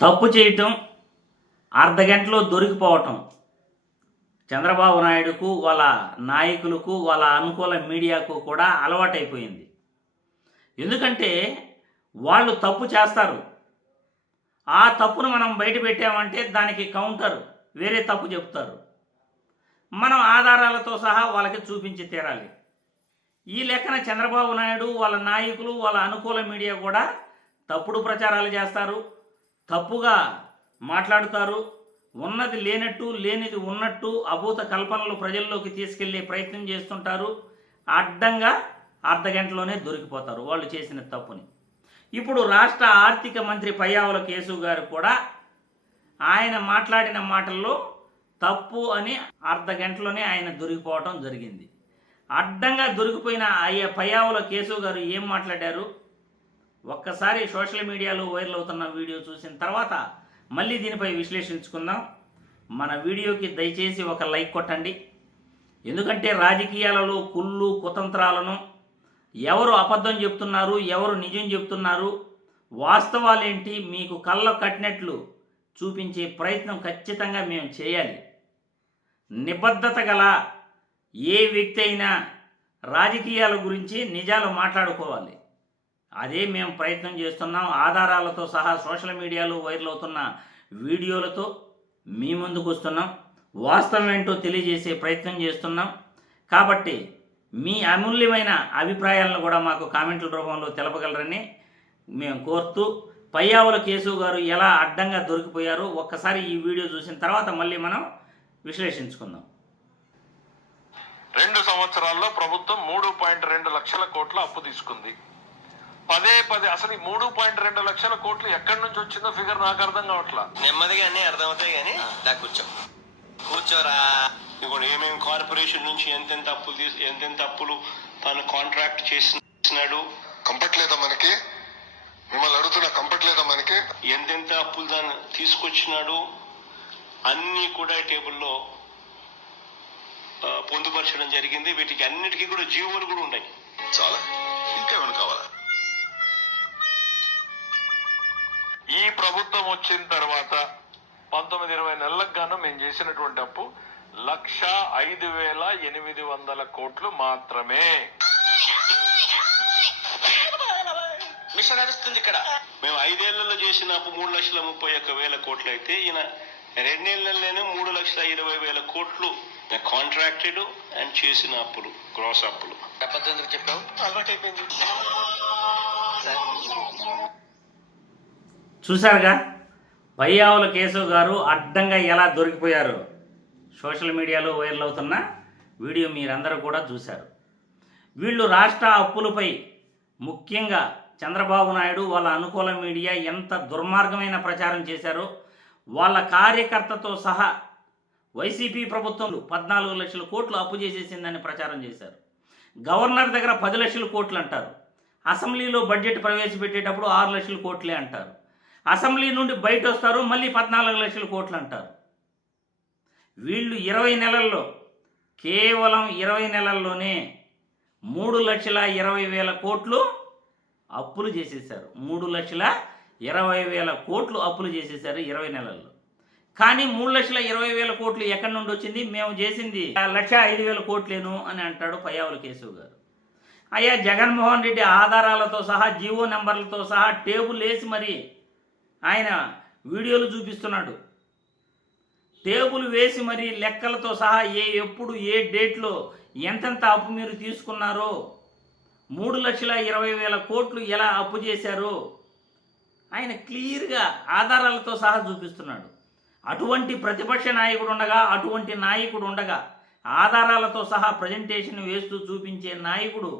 తప్పు చేయటం, అర్ధగంటలో దొరికిపోవటం చంద్రబాబు నాయుడుకు, వాళ్ళ నాయకులకు, వాళ్ళ అనుకూల మీడియాకు కూడా అలవాటైపోయింది. ఎందుకంటే వాళ్ళు తప్పు చేస్తారు, ఆ తప్పును మనం బయట పెట్టామంటే దానికి కౌంటర్ వేరే తప్పు చెప్తారు. మనం ఆధారాలతో సహా వాళ్ళకి చూపించి తీరాలి. ఈ లెక్కన చంద్రబాబు నాయుడు, వాళ్ళ నాయకులు, వాళ్ళ అనుకూల మీడియా కూడా తప్పుడు ప్రచారాలు చేస్తారు, తప్పుగా మాట్లాడుతారు, ఉన్నది లేనట్టు, లేనిది ఉన్నట్టు అభూత కల్పనలు ప్రజల్లోకి తీసుకెళ్లే ప్రయత్నం చేస్తుంటారు. అడ్డంగా అర్ధగంటలోనే దొరికిపోతారు వాళ్ళు చేసిన తప్పుని. ఇప్పుడు రాష్ట్ర ఆర్థిక మంత్రి పయ్యావుల కేశవ్ గారు కూడా ఆయన మాట్లాడిన మాటల్లో తప్పు అని అర్ధగంటలోనే ఆయన దొరికిపోవటం జరిగింది. అడ్డంగా దొరికిపోయిన పయ్యావుల కేశవ్ గారు ఏం మాట్లాడారు ఒక్కసారి సోషల్ మీడియాలో వైరల్ అవుతున్న వీడియో చూసిన తర్వాత మళ్ళీ దీనిపై విశ్లేషించుకుందాం. మన వీడియోకి దయచేసి ఒక లైక్ కొట్టండి. ఎందుకంటే రాజకీయాలలో కుళ్ళు కుతంత్రాలను, ఎవరు అబద్ధం చెప్తున్నారు, ఎవరు నిజం చెప్తున్నారు, వాస్తవాలేంటి మీకు కళ్ళ కట్టినట్లు చూపించే ప్రయత్నం ఖచ్చితంగా మేము చేయాలి. నిబద్ధత గల ఏ వ్యక్తి అయినా రాజకీయాల గురించి నిజాలు మాట్లాడుకోవాలి. అదే మేము ప్రయత్నం చేస్తున్నాం. ఆధారాలతో సహా సోషల్ మీడియాలో వైరల్ అవుతున్న వీడియోలతో మీ ముందుకు వస్తున్నాం. వాస్తవం ఏంటో తెలియజేసే ప్రయత్నం చేస్తున్నాం. కాబట్టి మీ అమూల్యమైన అభిప్రాయాలను కూడా మాకు కామెంట్ల రూపంలో తెలపగలరని మేము కోరుతూ, పయ్యావుల కేశవ్ గారు ఎలా అడ్డంగా దొరికిపోయారో ఒక్కసారి ఈ వీడియో చూసిన తర్వాత మళ్ళీ మనం విశ్లేషించుకుందాం. 2 సంవత్సరాల్లో ప్రభుత్వం 3.2 లక్షల కోట్ల అప్పు తీసుకుంది. పదే అసలు ఈ 3.2 లక్షల కోట్లు ఎక్కడి నుంచి వచ్చిందో ఫిగర్ నాకు అర్థం కావట్లా. నెమ్మదిగా అన్నీ అర్థమవుతాయి కానీ కూర్చోరా. ఇప్పుడు ఏమేమి కార్పొరేషన్ నుంచి ఎంతెంత అప్పులు తాను కాంట్రాక్ట్ చేసినాడు, కంపట్లేదా మనకి? మిమ్మల్ని అడుగుతున్నా, కంపట్లేదా మనకి? ఎంతెంత అప్పులు దాన్ని తీసుకొచ్చినాడు అన్నీ కూడా టేబుల్లో పొందుపరచడం జరిగింది. వీటికి అన్నిటికీ కూడా జీవోలు కూడా ఉన్నాయి. చాలా, ఇంకేమైనా కావాలా? ఈ ప్రభుత్వం వచ్చిన తర్వాత 19-20 నెలలకు గాను మేము చేసినటువంటి అప్పు 1,05,800 కోట్లు మాత్రమే. మిషన్ నడుస్తుంది ఇక్కడ. మేము 5 ఏళ్లలో చేసిన అప్పు 3,31,000 కోట్లు అయితే ఈయన 2 నెలల్లోనే 3,20,000 కోట్లు కాంట్రాక్టెడ్ అండ్ చేసిన అప్పులు, గ్రాస్ అప్పులు. ఎందుకు చెప్పావు? అలవాటు అయిపోయింది. చూశారుగా పయ్యావుల కేశవ్ గారు అడ్డంగా ఎలా దొరికిపోయారు. సోషల్ మీడియాలో వైరల్ అవుతున్న వీడియో మీరందరూ కూడా చూశారు. వీళ్ళు రాష్ట్ర అప్పులపై ముఖ్యంగా చంద్రబాబు నాయుడు, వాళ్ళ అనుకూల మీడియా ఎంత దుర్మార్గమైన ప్రచారం చేశారో, వాళ్ళ కార్యకర్తతో సహా వైసీపీ ప్రభుత్వం 14 లక్షల కోట్లు అప్పు చేసేసిందని ప్రచారం చేశారు. గవర్నర్ దగ్గర 10 లక్షల కోట్లు అంటారు. అసెంబ్లీలో బడ్జెట్ ప్రవేశపెట్టేటప్పుడు 6 లక్షల కోట్లే అంటారు. అసెంబ్లీ నుండి బయట వస్తారు, మళ్ళీ 14 లక్షల కోట్లు అంటారు. వీళ్ళు 20 నెలల్లో, కేవలం 20 నెలల్లోనే 3,20,000 కోట్లు అప్పులు చేసేసారు. 3,20,000 కోట్లు అప్పులు చేసేసారు 20 నెలల్లో. కానీ 3,20,000 కోట్లు ఎక్కడి నుండి వచ్చింది? మేము చేసింది 1,05,000 కోట్లేను అని అంటాడు పయ్యావుల కేశవ్ గారు. అయ్యా, జగన్మోహన్ రెడ్డి ఆధారాలతో సహా, జీవో నెంబర్లతో సహా టేబుల్ వేసి మరి ఆయన వీడియోలు చూపిస్తున్నాడు. టేబుల్ వేసి మరి లెక్కలతో సహా ఎప్పుడు ఏ డేట్లో ఎంతెంత అప్పు మీరు తీసుకున్నారో, 3,20,000 కోట్లు ఎలా అప్పు చేశారో ఆయన క్లియర్గా ఆధారాలతో సహా చూపిస్తున్నాడు. అటువంటి ప్రతిపక్ష నాయకుడు ఉండగా, అటువంటి నాయకుడు ఉండగా, ఆధారాలతో సహా ప్రజెంటేషన్ వేస్తూ చూపించే నాయకుడు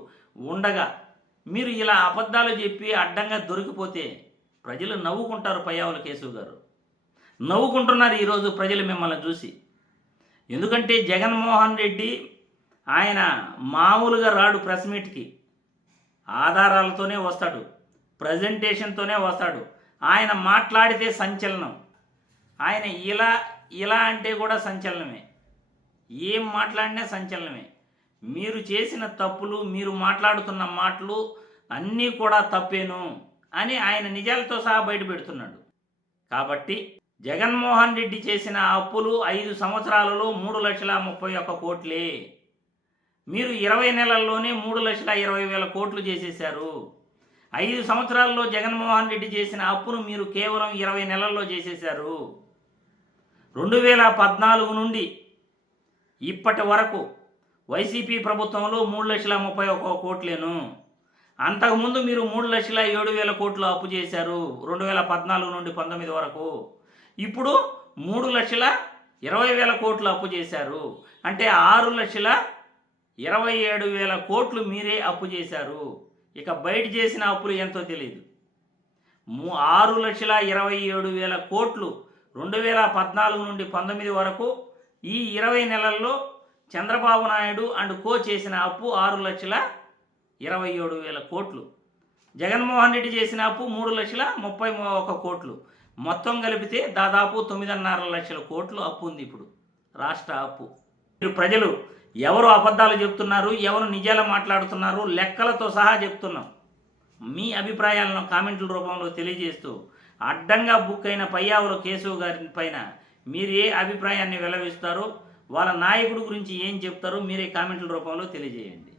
ఉండగా మీరు ఇలా అబద్ధాలు చెప్పి అడ్డంగా దొరికిపోతే ప్రజలు నవ్వుకుంటారు. పయ్యావుల కేశవ్ గారు నవ్వుకుంటున్నారు ఈరోజు ప్రజలు మిమ్మల్ని చూసి. ఎందుకంటే జగన్మోహన్ రెడ్డి ఆయన మామూలుగా రాడు, ప్రెస్ మీట్కి ఆధారాలతోనే వస్తాడు, ప్రజెంటేషన్తోనే వస్తాడు. ఆయన మాట్లాడితే సంచలనం, ఆయన ఇలా అంటే కూడా సంచలనమే, ఏం మాట్లాడినా సంచలనమే. మీరు చేసిన తప్పులు, మీరు మాట్లాడుతున్న మాటలు అన్నీ కూడా తప్పేను అని ఆయన నిజాలతో సహా బయట పెడుతున్నాడు. కాబట్టి జగన్మోహన్ రెడ్డి చేసిన అప్పులు 5 సంవత్సరాలలో 3,31,000 కోట్లే. మీరు 20 నెలల్లోనే 3,20,000 కోట్లు చేసేశారు. 5 సంవత్సరాల్లో జగన్మోహన్ రెడ్డి చేసిన అప్పును మీరు కేవలం 20 నెలల్లో చేసేశారు. 2014 నుండి ఇప్పటి వరకు వైసీపీ ప్రభుత్వంలో 3,31,000 కోట్లేను. అంతకుముందు మీరు 3,07,000 కోట్లు అప్పు చేశారు 2014 నుండి 19 వరకు. ఇప్పుడు 3,20,000 కోట్లు అప్పు చేశారు. అంటే 6,27,000 కోట్లు మీరే అప్పు చేశారు. ఇక బయట చేసిన అప్పులు ఎంతో తెలియదు. 6,27,000 కోట్లు 2014 నుండి 19 వరకు ఈ 20 నెలల్లో చంద్రబాబు నాయుడు అండ్ కో చేసిన అప్పు 6,27,000 కోట్లు. జగన్మోహన్ రెడ్డి చేసిన అప్పు 3,31,000 కోట్లు. మొత్తం కలిపితే దాదాపు 9.5 లక్షల కోట్లు అప్పు ఉంది ఇప్పుడు రాష్ట్ర అప్పు. మీరు ప్రజలు ఎవరు అబద్ధాలు చెప్తున్నారు, ఎవరు నిజాలు మాట్లాడుతున్నారు లెక్కలతో సహా చెప్తున్నాం. మీ అభిప్రాయాలను కామెంట్ల రూపంలో తెలియజేస్తూ అడ్డంగా బుక్ అయిన పయ్యావుల కేశవ్ గారి పైన మీరు ఏ అభిప్రాయాన్ని వెల్లవిస్తారో, వాళ్ళ నాయకుడి గురించి ఏం చెప్తారో మీరే కామెంట్ల రూపంలో తెలియజేయండి.